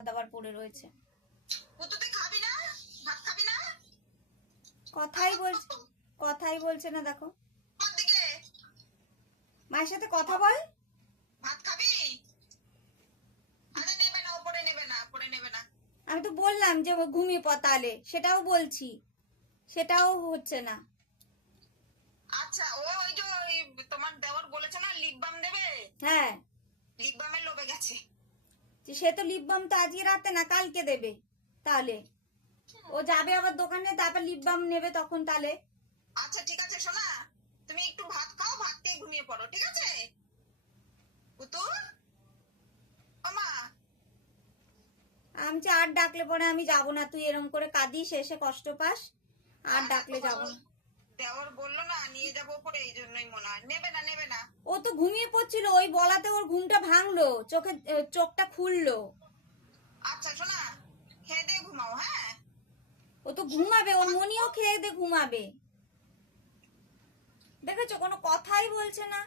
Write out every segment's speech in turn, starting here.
দাবার পড়ে রয়েছে। তুই খাবি না? ভাত খাবি না? কথাই বলছে না, দেখো। দিকে মায়ের সাথে কথা বল। ভাত খাবি? আরে নেবে না, উপরে নেবে না, উপরে নেবে না। আমি তো বললাম যে ঘুমিয়ে পতালে, সেটাও বলছি, সেটাও হচ্ছে না। আচ্ছা, ওই যে তোমার দেওর বলেছে না লিপ বাম দেবে? হ্যাঁ, লিপ বামের লোভে গেছে। সে তো লিপ বাম তো আজকে রাতে না, কালকে দেবে। তাহলে ও যাবে আবার দোকানে, তারপর লিপ বাম নেবে তখন। তাহলে আচ্ছা ঠিক আছে সোনা, তুমি একটু ভাত খাও, ভাত খেয়ে ঘুমিয়ে পড়ো, ঠিক আছে? পুতুল ও মা, আমি যে আর ডাকলে পরে আমি যাব না। তুই এরম করে কাঁদিস, এসে কষ্ট পাস, আর ডাকলে যাব না। দেওর বললো না নিয়ে যাবো উপরে, এই জন্যই মনে হয় নেবে না, নেবে না। ও তো ঘুমিয়ে পড়ছিল, ওই বলাতে ওর ঘুমটা ভাঙলো, চোখটা খুললো। আচ্ছা সোনা, খেয়ে দিয়ে ঘুমাও। হ্যাঁ, ও তো ঘুমাবে, ওর মনিও খেয়ে দে ঘুমাবে। দেখেছো, কোনো কথাই বলছে না।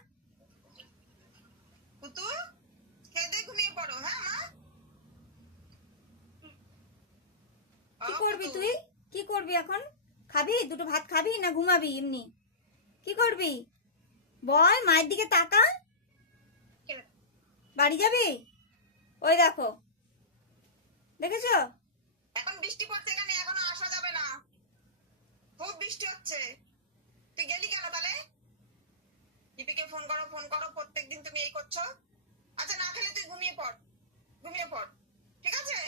পুতুল খেয়ে দিয়ে ঘুমিয়ে পড়ো। হ্যাঁ মা, কি করবি তুই? কি করবি এখন? খাবি দুটো ভাত, খাবি না ঘুমাবি এমনি? কি করবি বল, মায়ের দিকে তাকা। বাড়ি যাবি? ওই দেখো, দেখেছো? এখন বৃষ্টি পড়ছে, এখানে এখনো আসা যাবে না, খুব বৃষ্টি হচ্ছে। তুই গেলি কেন তাহলে? লিপিকে ফোন করো, ফোন করো, প্রত্যেকদিন তুমি এই করছো। আচ্ছা না খেলে তুই ঘুমিয়ে পড়, ঘুমিয়ে পড়, ঠিক আছে?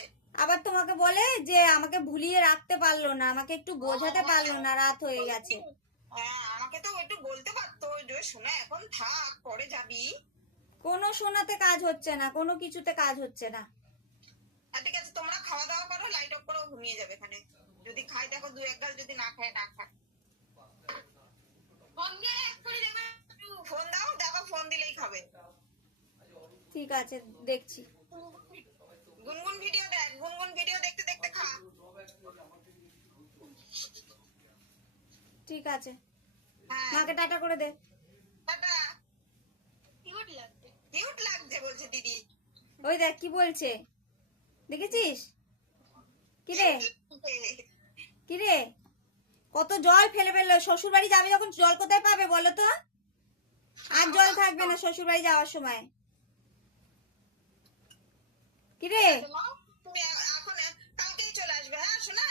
আবার তোমাকে বলে যে আমাকে ভুলিয়ে রাখতে পারলো না, আমাকে একটু বোঝাতে পারলো না, রাত হয়ে গেছে। হ্যাঁ, আমাকে তো একটু বলতে পারতো যে শোনা এখন থাক, পরে যাবি। কোনো শোনাতে কাজ হচ্ছে না, কোনো কিছুতে কাজ হচ্ছে না। ঠিক আছে, তোমরা খাওয়া দাওয়া করো, লাইট অফ করো, ঘুমিয়ে যাবে এখানে। যদি খাই দেখো দু এক গাল, যদি না খায় না খায়। ফোন দিয়ে এক্ষুনি দেবে, ফোন দাও, দেখো ফোন দিলেই খাবে। ঠিক আছে, দেখছি। গুনগুন ভিডিও দেখ, গুনগুন ভিডিও দেখতে দেখতে খা। ঠিক আছে, হ্যাঁ, মাকে টাটা করে দে। টাটা। কিউট লাগছে, কিউট লাগছে বলছে দিদি। ওই দেখ কি বলছে, দেখেছিস? কিরে কিরে, কত জল ফেলে ফেললো। শ্বশুর বাড়ি যাবে যখন জল কোথায় পাবে বলো তো? আর জল থাকবে না শ্বশুর বাড়ি যাওয়ার সময়। কিরে, তুমি এখন কালকেই চলে আসবে। হ্যাঁ শোনা,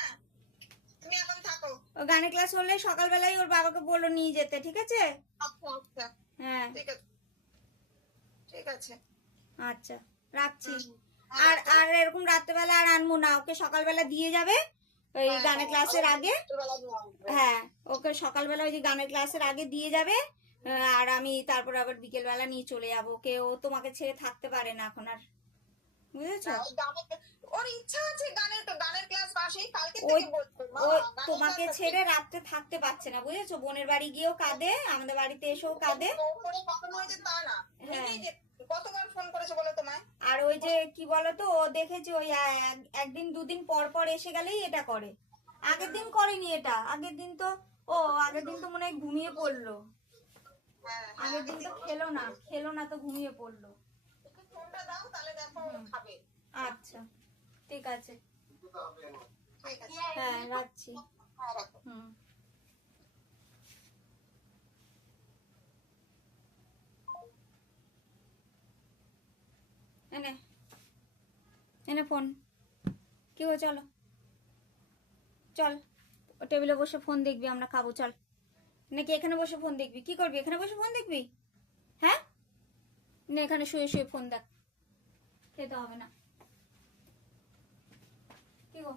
তুমি এখন থাকো। ও গানের ক্লাস হলে সকালবেলায় ওর বাবাকে বললো নিয়ে যেতে, ঠিক আছে? আচ্ছা আচ্ছা, হ্যাঁ ঠিক আছে, ঠিক আছে। আচ্ছা, রাখছি। আর আর এরকম রাত্রেবেলা আর আনবো না, ওকে সকালবেলা দিয়ে যাবে ওই গানের ক্লাসের আগে। হ্যাঁ, ওকে সকালবেলা ওই যে গানের ক্লাসের আগে দিয়ে যাবে। আর আমি তারপর আবার বিকেলবেলা নিয়ে চলে যাবো ওকে। ও তোমাকে ছেড়ে থাকতে পারে না এখন আর, বুঝেছো? ওর ইচ্ছা আছে গানের, তো গানের ক্লাস পাশেই, কালকে ওই থেকে বলছে মা ও গানের তোমাকে ক্লাস ছেড়ে রাত্রে থাকতে পারছে না, বুঝেছো? বোনের বাড়ি গিয়েও কাঁদে, আমাদের বাড়িতে এসেও কাঁদে। করে কখন হয়েছে তা না, হ্যাঁ, কতবার ফোন করেছে বলো তোমায়? আর ওই যে কি বলতো, ও দেখেছি ওই একদিন দুদিন পর পর এসে গেলেই এটা করে। আগের দিন করেনি এটা, আগের দিন তো আগের দিন তো মনে হয় ঘুমিয়ে পড়লো। আগের দিন তো খেলো না তো ঘুমিয়ে পড়লো। ফোনটা দাও তাহলে দেখো খাবে। আচ্ছা, ঠিক আছে। ঠিক আছে, হ্যাঁ, রাখছি। হ্যাঁ রাখো। হুম, এনে এনে ফোন। কি হো, চলো চল, ও টেবিলে বসে ফোন দেখবি, আমরা খাবো, চল। নাকি এখানে বসে ফোন দেখবি? কি করবি, এখানে বসে ফোন দেখবি? হ্যাঁ, না এখানে শুয়ে শুয়ে ফোন দেখ, খেতে হবে না। কি গো?